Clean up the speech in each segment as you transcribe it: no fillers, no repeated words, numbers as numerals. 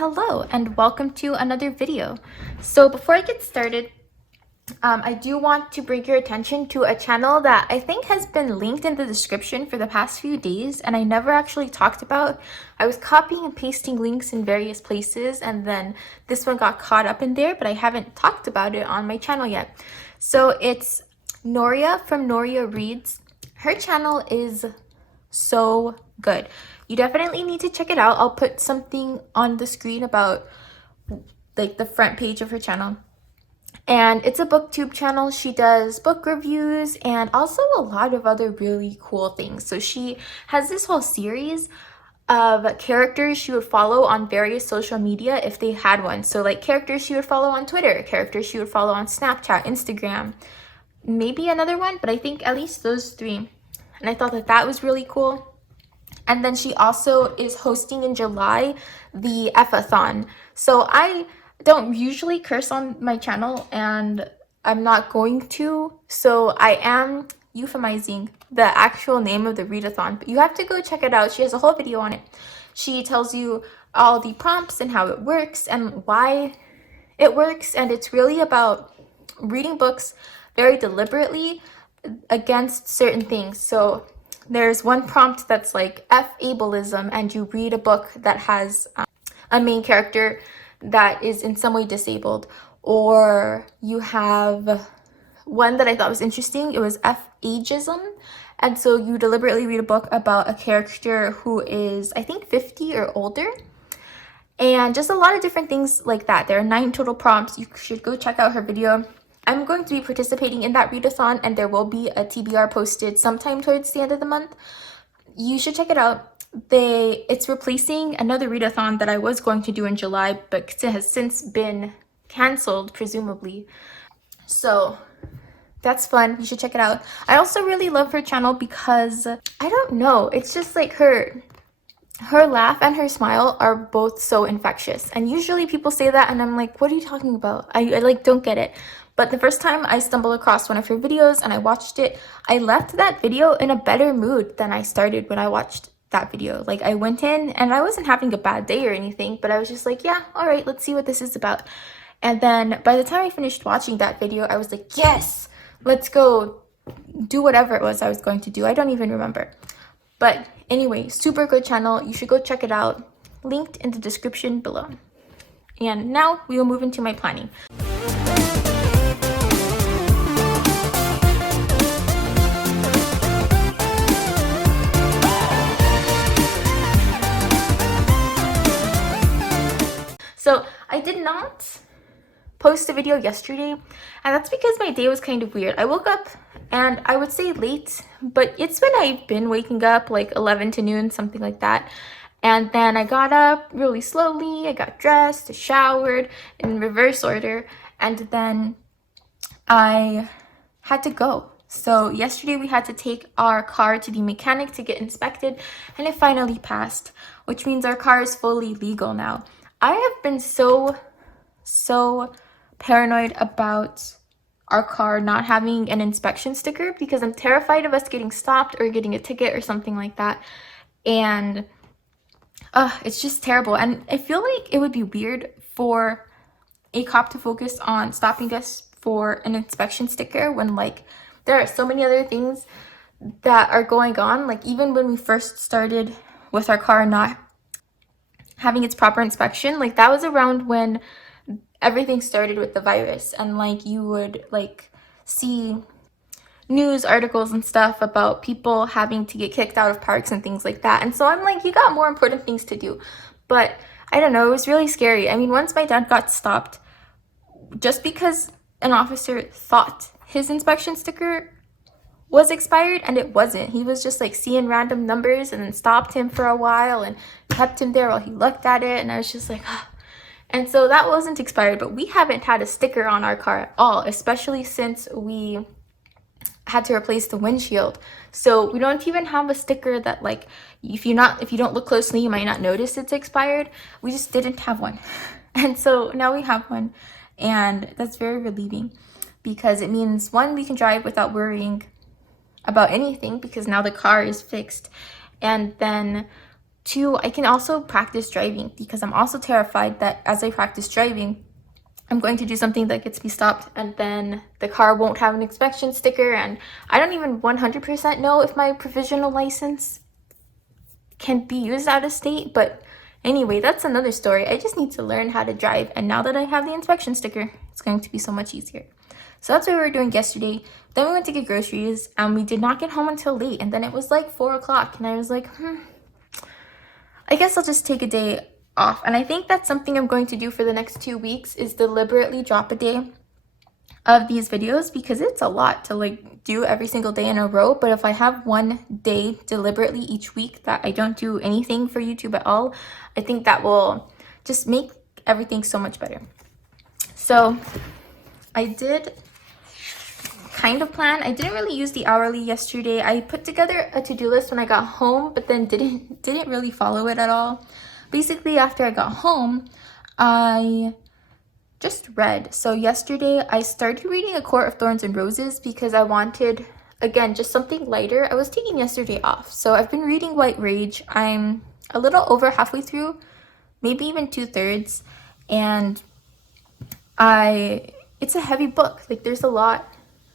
Hello and welcome to another video. So before I get started, I do want to bring your attention to a channel that I think has been linked in the description for the past few days and I never actually talked about. I was copying and pasting links in various places and then this one got caught up in there, but I haven't talked about it on my channel yet. So it's Noria from Noria Reads. Her channel is so good. You definitely need to check it out. I'll put something on the screen about like the front page of her channel. And it's a booktube channel. She does book reviews and also a lot of other really cool things. So she has this whole series of characters she would follow on various social media if they had one. So like characters she would follow on Twitter, characters she would follow on Snapchat, Instagram, maybe another one, but I think at least those three. And I thought that that was really cool. And then she also is hosting in July the F-a-thon. So I don't usually curse on my channel and I'm not going to. So I am euphemizing the actual name of the readathon, but you have to go check it out. She has a whole video on it. She tells you all the prompts and how it works and why it works. And it's really about reading books very deliberately against certain things. So there's one prompt that's like F ableism, and you read a book that has a main character that is in some way disabled. Or you have one that I thought was interesting. It was F ageism, and so you deliberately read a book about a character who is, I think, 50 or older. And just a lot of different things like that. There are 9 total prompts. You should go check out her video. I'm going to be participating in that readathon and there will be a TBR posted sometime towards the end of the month. You should check it out. It's replacing another readathon that I was going to do in July, but it has since been canceled, presumably. So that's fun. You should check it out. I also really love her channel because, I don't know, it's just like her laugh and her smile are both so infectious. And usually people say that and I'm like, what are you talking about? I like don't get it. But the first time I stumbled across one of her videos and I watched it, I left that video in a better mood than I started when I watched that video. Like I went in and I wasn't having a bad day or anything, but I was just like, yeah, all right, let's see what this is about. And then by the time I finished watching that video, I was like, yes, let's go do whatever it was I was going to do. I don't even remember. But anyway, super good channel. You should go check it out. Linked in the description below. And now we will move into my planning. So I did not post a video yesterday, and that's because my day was kind of weird. I woke up and I would say late, but it's when I've been waking up, like 11 to noon, something like that. And then I got up really slowly, I got dressed, showered in reverse order, and then I had to go. So yesterday we had to take our car to the mechanic to get inspected, and it finally passed, which means our car is fully legal now. I have been so paranoid about our car not having an inspection sticker because I'm terrified of us getting stopped or getting a ticket or something like that. And it's just terrible. And I feel like it would be weird for a cop to focus on stopping us for an inspection sticker when like there are so many other things that are going on. Like even when we first started with our car not having its proper inspection, like that was around when everything started with the virus, and like you would like see news articles and stuff about people having to get kicked out of parks and things like that. And so I'm like, you got more important things to do. But I don't know, it was really scary. I mean, once my dad got stopped just because an officer thought his inspection sticker was expired and it wasn't. He was just like seeing random numbers and then stopped him for a while and kept him there while he looked at it, and I was just like, oh. And so that wasn't expired, but we haven't had a sticker on our car at all, especially since we had to replace the windshield. So we don't even have a sticker that like if you don't look closely you might not notice it's expired. We just didn't have one. And so now we have one, and that's very relieving because it means one, we can drive without worrying about anything because now the car is fixed, and then Two, I can also practice driving because I'm also terrified that as I practice driving, I'm going to do something that gets me stopped and then the car won't have an inspection sticker, and I don't even 100% know if my provisional license can be used out of state. But anyway, that's another story. I just need to learn how to drive, and now that I have the inspection sticker, it's going to be so much easier. So that's what we were doing yesterday. Then we went to get groceries and we did not get home until late, and then it was like 4 o'clock and I was like, I guess I'll just take a day off. And I think that's something I'm going to do for the next 2 weeks, is deliberately drop a day of these videos, because it's a lot to like do every single day in a row. But if I have one day deliberately each week that I don't do anything for YouTube at all, I think that will just make everything so much better. So I did kind of plan. I didn't really use the hourly yesterday. I put together a to-do list when I got home, but then didn't really follow it at all. Basically, after I got home, I just read. So yesterday I started reading A Court of Thorns and Roses because I wanted, again, just something lighter. I was taking yesterday off, so I've been reading White Rage. I'm a little over halfway through, maybe even 2/3, and it's a heavy book. Like, there's a lot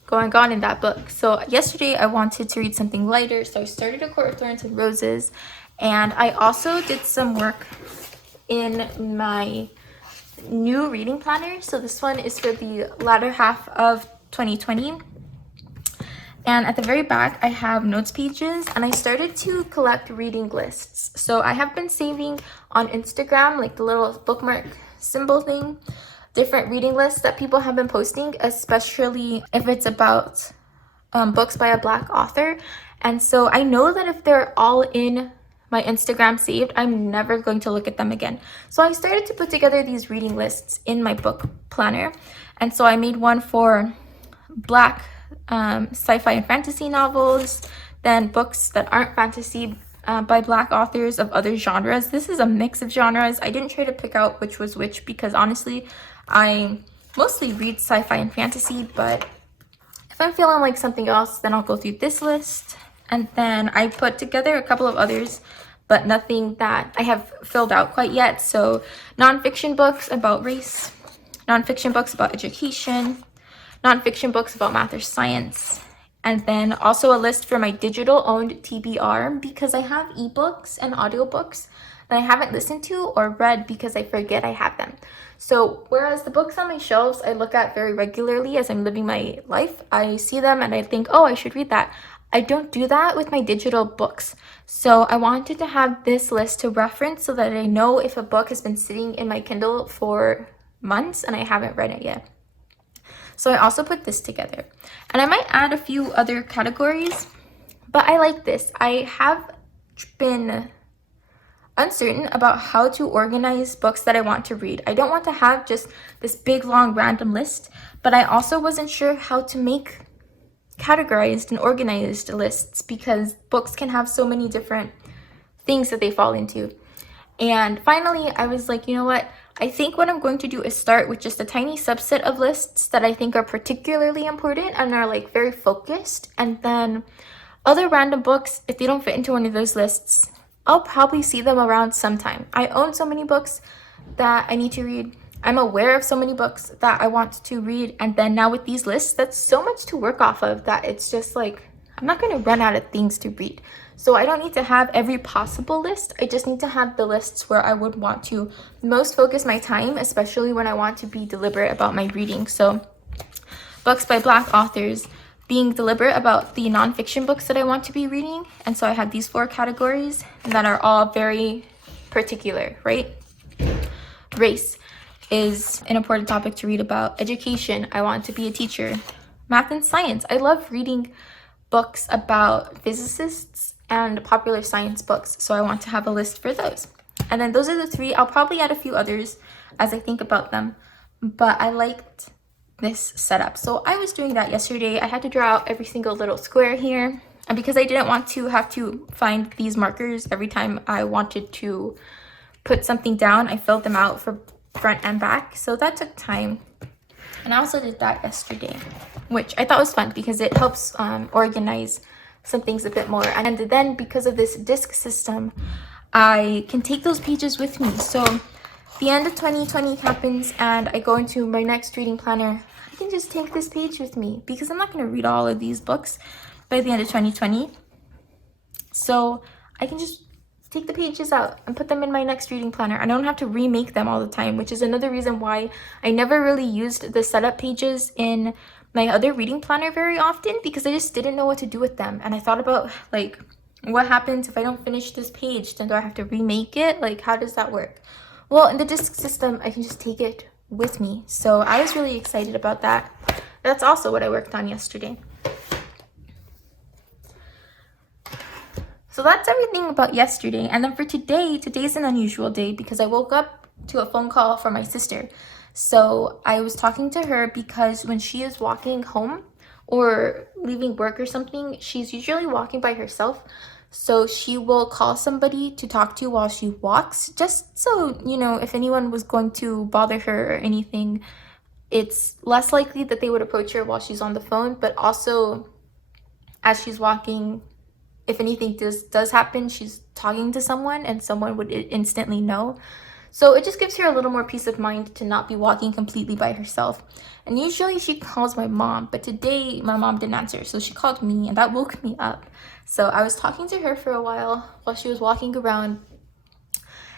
going on in that book. So yesterday I wanted to read something lighter, so I started A Court of Thorns and Roses, and I also did some work in my new reading planner. So this one is for the latter half of 2020, and at the very back I have notes pages, and I started to collect reading lists. So I have been saving on Instagram, like the little bookmark symbol thing, different reading lists that people have been posting, especially if it's about books by a Black author. And so I know that if they're all in my Instagram saved, I'm never going to look at them again. So I started to put together these reading lists in my book planner. And so I made one for Black sci-fi and fantasy novels, then books that aren't fantasy by Black authors of other genres. This is a mix of genres. I didn't try to pick out which was which because honestly, I mostly read sci-fi and fantasy, but if I'm feeling like something else, then I'll go through this list. And then I put together a couple of others, but nothing that I have filled out quite yet. So nonfiction books about race, nonfiction books about education, nonfiction books about math or science, and then also a list for my digital owned TBR, because I have ebooks and audiobooks that I haven't listened to or read because I forget I have them. So whereas the books on my shelves I look at very regularly as I'm living my life, I see them and I think, oh, I should read that. I don't do that with my digital books. So I wanted to have this list to reference so that I know if a book has been sitting in my Kindle for months and I haven't read it yet. So I also put this together. And I might add a few other categories, but I like this. I have been uncertain about how to organize books that I want to read. I don't want to have just this big long random list, but I also wasn't sure how to make categorized and organized lists, because books can have so many different things that they fall into. And finally I was like, you know what, I think what I'm going to do is start with just a tiny subset of lists that I think are particularly important and are like very focused, and then other random books, if they don't fit into one of those lists, I'll probably see them around sometime. I own so many books that I need to read. I'm aware of so many books that I want to read, and then now with these lists, that's so much to work off of that it's just like, I'm not going to run out of things to read. So I don't need to have every possible list. I just need to have the lists where I would want to most focus my time, especially when I want to be deliberate about my reading. So books by Black authors, being deliberate about the nonfiction books that I want to be reading. And so I have these 4 categories that are all very particular, right? Race is an important topic to read about. Education, I want to be a teacher. Math and science, I love reading books about physicists and popular science books, so I want to have a list for those. And then those are the 3. I'll probably add a few others as I think about them, but I liked this setup. So I was doing that yesterday. I had to draw out every single little square here, and because I didn't want to have to find these markers every time I wanted to put something down, I filled them out for front and back, so that took time. And I also did that yesterday, which I thought was fun because it helps organize some things a bit more. And then because of this disc system, I can take those pages with me. So the end of 2020 happens and I go into my next reading planner. I can just take this page with me because I'm not going to read all of these books by the end of 2020. So I can just take the pages out and put them in my next reading planner. I don't have to remake them all the time, which is another reason why I never really used the setup pages in my other reading planner very often, because I just didn't know what to do with them. And I thought about like, what happens if I don't finish this page? Then do I have to remake it? Like, how does that work? Well, in the disc system, I can just take it with me. So I was really excited about that. That's also what I worked on yesterday. So that's everything about yesterday. And then for today, today's an unusual day because I woke up to a phone call from my sister. So I was talking to her because when she is walking home or leaving work or something, she's usually walking by herself. So she will call somebody to talk to while she walks, just so, you know, if anyone was going to bother her or anything, it's less likely that they would approach her while she's on the phone. But also, as she's walking, if anything does happen, she's talking to someone and someone would instantly know. So it just gives her a little more peace of mind to not be walking completely by herself. And usually she calls my mom, but today my mom didn't answer, so she called me and that woke me up. So I was talking to her for a while she was walking around.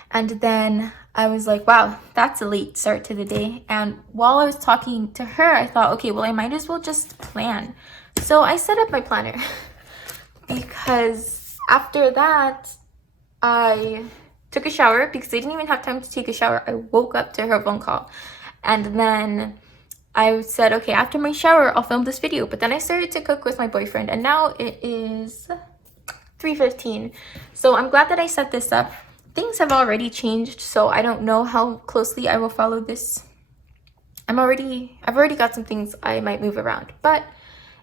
And then I was like, wow, that's a late start to the day. And while I was talking to her, I thought, okay, well, I might as well just plan. So I set up my planner. Because after that, I took a shower because I didn't even have time to take a shower. I woke up to her phone call. And then I said, okay, after my shower, I'll film this video. But then I started to cook with my boyfriend. And now it is 3:15. So I'm glad that I set this up. Things have already changed, so I don't know how closely I will follow this. I've already got some things I might move around. But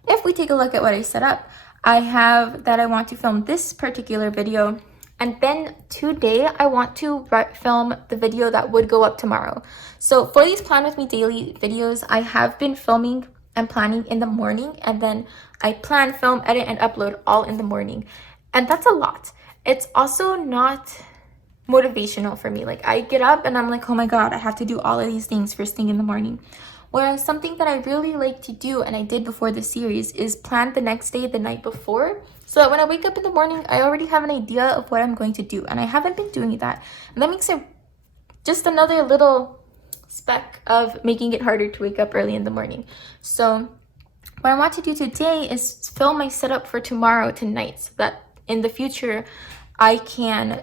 if we take a look at what I set up, I have that I want to film this particular video, and then today I want to film the video that would go up tomorrow. So for these Plan With Me Daily videos, I have been filming and planning in the morning, and then I plan, film, edit, and upload all in the morning. And that's a lot. It's also not motivational for me. Like, I get up and I'm like, oh my god, I have to do all of these things first thing in the morning. Whereas something that I really like to do, and I did before the series, is plan the next day the night before, so that when I wake up in the morning, I already have an idea of what I'm going to do. And I haven't been doing that. And that makes it just another little speck of making it harder to wake up early in the morning. So what I want to do today is film my setup for tomorrow tonight, so that in the future I can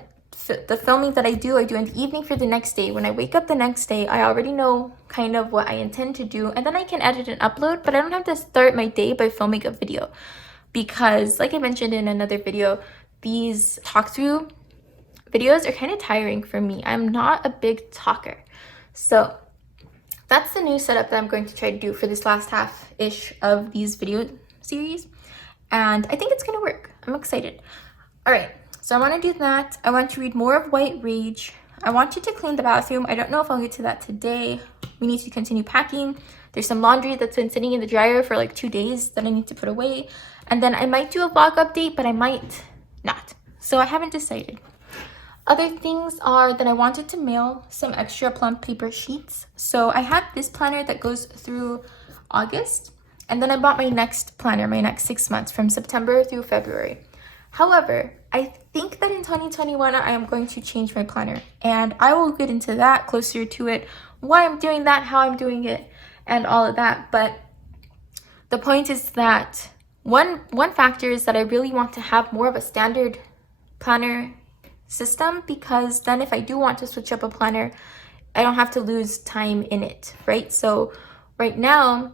the filming that I do in the evening for the next day. When I wake up the next day, I already know kind of what I intend to do, and then I can edit and upload, but I don't have to start my day by filming a video. Because like I mentioned in another video, these talk-through videos are kind of tiring for me. I'm not a big talker. So that's the new setup that I'm going to try to do for this last half-ish of these video series. And I think it's going to work. I'm excited. All right. So I want to do that. I want to read more of White Rage. I want you to clean the bathroom. I don't know if I'll get to that today. We need to continue packing. There's some laundry that's been sitting in the dryer for like 2 days that I need to put away. And then I might do a vlog update, but I might not. So I haven't decided. Other things are that I wanted to mail some extra plump paper sheets. So I had this planner that goes through August. And then I bought my next planner, my next 6 months, from September through February. However, I think that in 2021, I am going to change my planner, and I will get into that closer to it, why I'm doing that, how I'm doing it, and all of that. But the point is that one factor is that I really want to have more of a standard planner system, because then if I do want to switch up a planner, I don't have to lose time in it, right? So right now,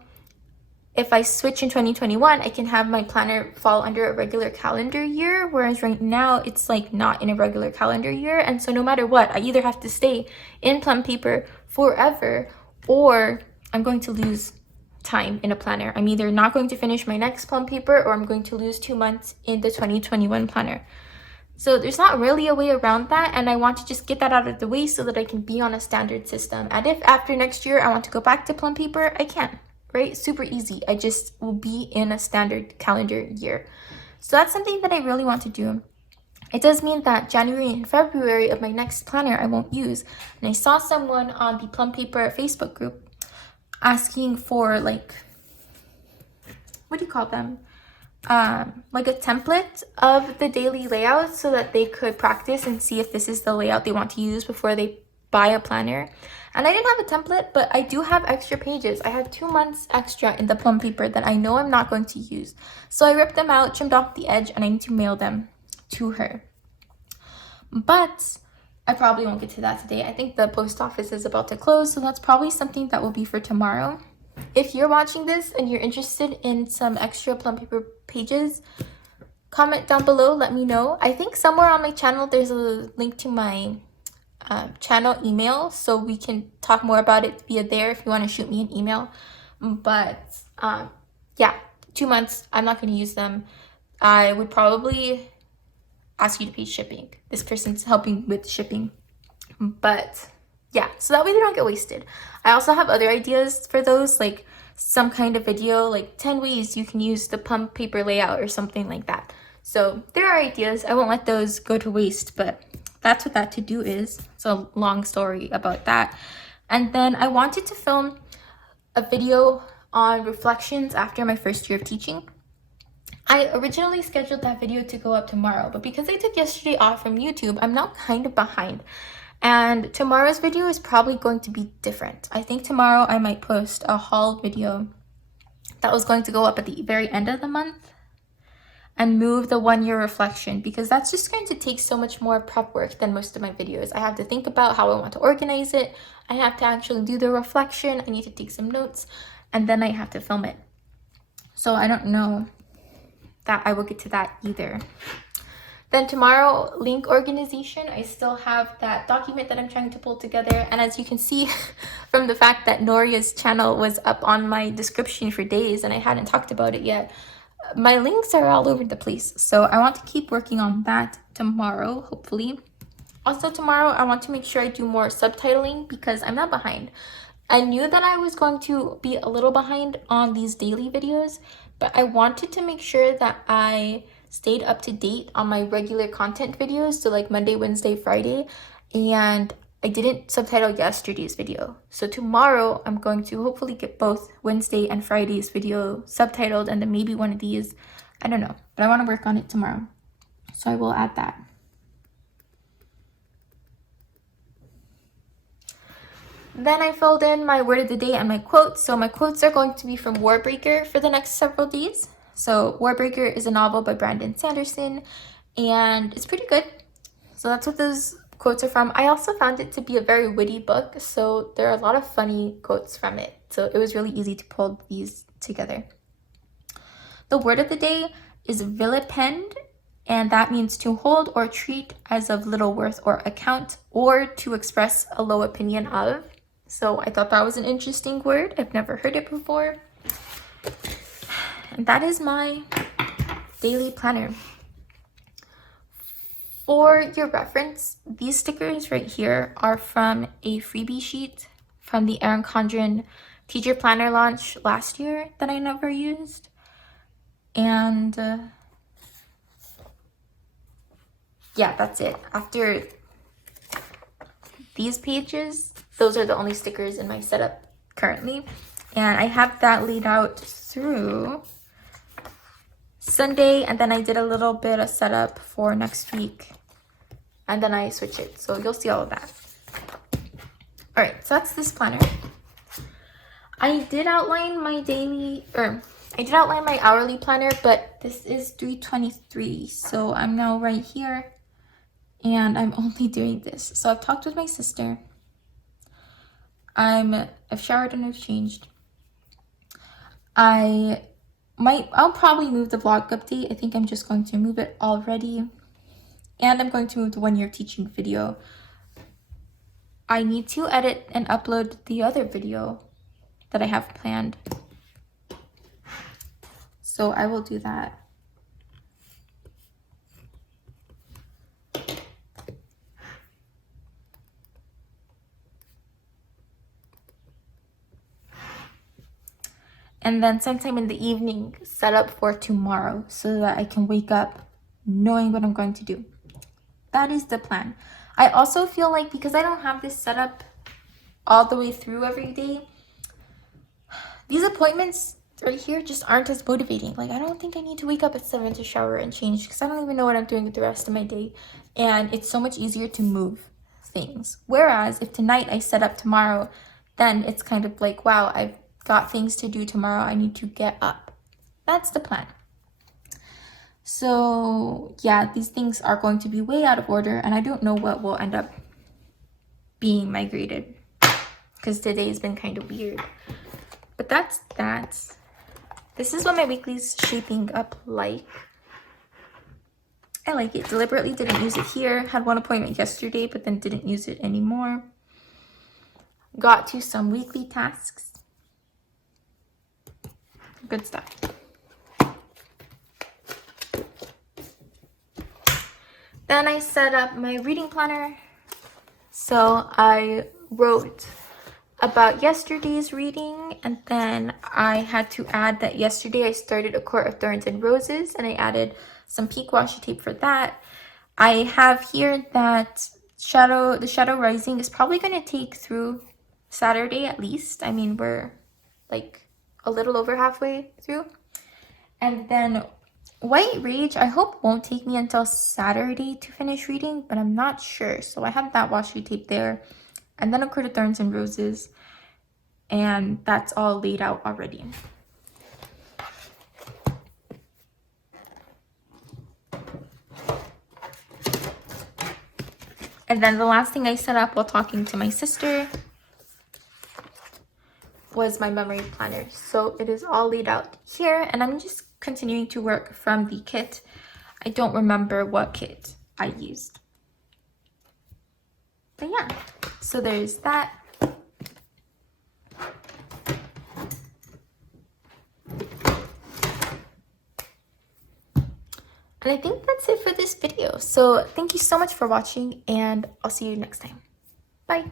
if I switch in 2021, I can have my planner fall under a regular calendar year, whereas right now it's like not in a regular calendar year. And so no matter what, I either have to stay in plum paper forever, or I'm going to lose time in a planner. I'm either not going to finish my next plum paper, or I'm going to lose 2 months in the 2021 planner. So there's not really a way around that, and I want to just get that out of the way so that I can be on a standard system. And if after next year I want to go back to plum paper, I can. Right? Super easy. I just will be in a standard calendar year. So that's something that I really want to do. it does mean that January and February of my next planner I won't use. And I saw someone on the Plum Paper Facebook group asking for like, what do you call them? Like a template of the daily layout so that they could practice and see if this is the layout they want to use before they buy a planner. And I didn't have a template, but I do have extra pages. I have 2 months extra in the Plum Paper that I know I'm not going to use. So I ripped them out, trimmed off the edge, and I need to mail them to her. But I probably won't get to that today. I think the post office is about to close, so that's probably something that will be for tomorrow. If you're watching this and you're interested in some extra Plum Paper pages, comment down below, let me know. I think somewhere on my channel there's a link to my channel email, so we can talk more about it via there if you want to shoot me an email. But yeah, 2 months, I'm not going to use them. I would probably ask you to pay shipping. This person's helping with shipping, but yeah, so that way they don't get wasted. I also have other ideas for those, like some kind of video, like 10 ways you can use the Plum Paper layout or something like that. So there are ideas. I won't let those go to waste, but that's what that to-do is. It's a long story about that. And then I wanted to film a video on reflections after my first year of teaching. I originally scheduled that video to go up tomorrow, but because I took yesterday off from YouTube, I'm now kind of behind. And tomorrow's video is probably going to be different. I think tomorrow I might post a haul video that was going to go up at the very end of the month and move the 1 year reflection, because that's just going to take so much more prep work than most of my videos. I have to think about how I want to organize it. I have to actually do the reflection. I need to take some notes, and then I have to film it. So I don't know that I will get to that either. Then tomorrow, link organization. I still have that document that I'm trying to pull together. And as you can see from the fact that Noria's channel was up on my description for days and I hadn't talked about it yet, my links are all over the place. So I want to keep working on that tomorrow, hopefully. Also tomorrow, I want to make sure I do more subtitling because I'm not behind. I knew that I was going to be a little behind on these daily videos, but I wanted to make sure that I stayed up to date on my regular content videos, so like Monday, Wednesday, Friday, and I didn't subtitle yesterday's video. So tomorrow I'm going to hopefully get both Wednesday and Friday's video subtitled, and then maybe one of these, I don't know, but I want to work on it tomorrow, so I will add that. Then I filled in my word of the day and my quotes. So my quotes are going to be from Warbreaker for the next several days. So Warbreaker is a novel by Brandon Sanderson, and it's pretty good. So that's what those quotes are from. I also found it to be a very witty book, so there are a lot of funny quotes from it. So it was really easy to pull these together. The word of the day is vilipend, and that means to hold or treat as of little worth or account, or to express a low opinion of. So I thought that was an interesting word. I've never heard it before. And that is my daily planner. For your reference, these stickers right here are from a freebie sheet from the Erin Condren teacher planner launch last year that I never used. And yeah, that's it. After these pages, those are the only stickers in my setup currently. And I have that laid out through Sunday, and then I did a little bit of setup for next week, and then I switch it. So you'll see all of that. All right, so that's this planner. I did outline my my hourly planner, but this is 323. So I'm now right here, and I'm only doing this. So I've talked with my sister. I've showered and I've changed. I'll probably move the vlog update. I think I'm just going to move it already. And I'm going to move the 1 year teaching video. I need to edit and upload the other video that I have planned. So I will do that. And then sometime in the evening, set up for tomorrow so that I can wake up knowing what I'm going to do. that is the plan. I also feel like because I don't have this set up all the way through every day, these appointments right here just aren't as motivating. Like, I don't think I need to wake up at 7 to shower and change because I don't even know what I'm doing with the rest of my day. And it's so much easier to move things. Whereas if tonight I set up tomorrow, then it's kind of like, wow, I've got things to do tomorrow. I need to get up. That's the plan. So yeah, these things are going to be way out of order, and I don't know what will end up being migrated because today's been kind of weird. But that's that. This is what my weekly's shaping up like. I like it. Deliberately didn't use it here. Had one appointment yesterday, but then didn't use it anymore. Got to some weekly tasks. Good stuff. Then I set up my reading planner. So I wrote about yesterday's reading, and then I had to add that yesterday I started A Court of Thorns and Roses, and I added some peak washi tape for that. I have here that the Shadow Rising is probably going to take through Saturday at least. I mean, we're like a little over halfway through. And then White Rage, I hope won't take me until Saturday to finish reading, but I'm not sure. So I have that washi tape there. And then A Court of Thorns and Roses. And that's all laid out already. And then the last thing I set up while talking to my sister was my memory planner. So it is all laid out here, and I'm just continuing to work from the kit. I don't remember what kit I used. But yeah, so there's that. And I think that's it for this video. So thank you so much for watching, and I'll see you next time. Bye.